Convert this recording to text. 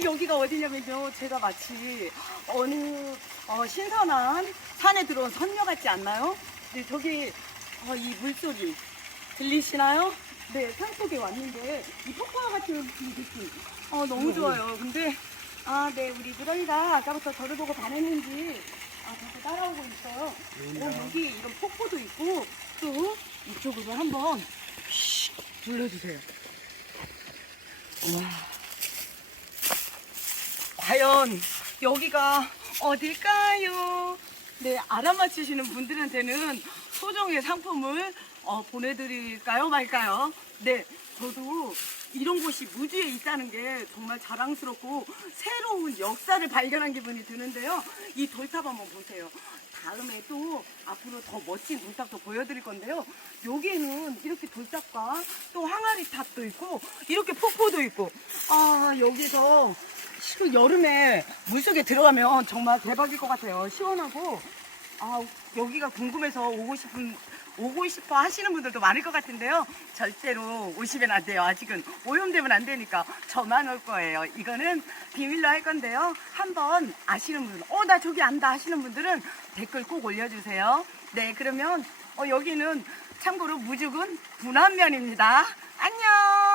오늘 여기가 어디냐면요. 제가 마치 어느 어, 신선한 산에 들어온 선녀 같지 않나요? 네, 저기 어, 이 물소리 들리시나요? 네, 산 속에 왔는데 이 폭포와 같은 이 느낌 어, 너무 좋아요. 근데 아, 네, 우리 누렁이가 아까부터 저를 보고 반했는지 아, 자꾸 따라오고 있어요. 어, 여기 이런 폭포도 있고 또 이쪽으로 한번 슉 둘러주세요. 와. 과연 여기가 어딜까요? 네, 알아맞히시는 분들한테는 소정의 상품을 어, 보내드릴까요, 말까요? 네, 저도 이런 곳이 무주에 있다는 게 정말 자랑스럽고 새로운 역사를 발견한 기분이 드는데요. 이 돌탑 한번 보세요. 다음에 또 앞으로 더 멋진 돌탑도 보여드릴 건데요. 여기에는 이렇게 돌탑과 또 항아리 탑도 있고 이렇게 폭포도 있고 아 여기서 시- 여름에 물속에 들어가면 정말 대박일 것 같아요. 시원하고 아 여기가 궁금해서 오고 싶은 오고 싶어 하시는 분들도 많을 것 같은데요. 절대로 오시면 안 돼요. 아직은 오염되면 안 되니까 저만 올 거예요. 이거는 비밀로 할 건데요. 한번 아시는 분, 어 나 저기 안다 하시는 분들은 댓글 꼭 올려주세요. 네, 그러면 어, 여기는 참고로 무죽은 분안면입니다. 안녕.